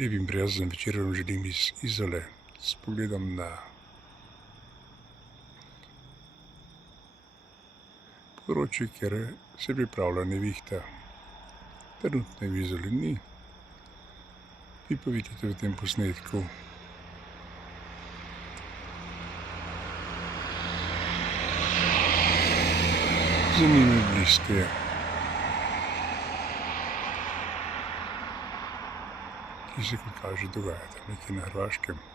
Lep in prijazen večer vam želim iz Izole s pogledom na področje, kjer se pripravlja nevihta. Trenutno v Izoli ni. Vi pa vidite v tem posnetku zanimive bliske, ki se, kot kaže, dogaja tam nekje na Hrvaškem.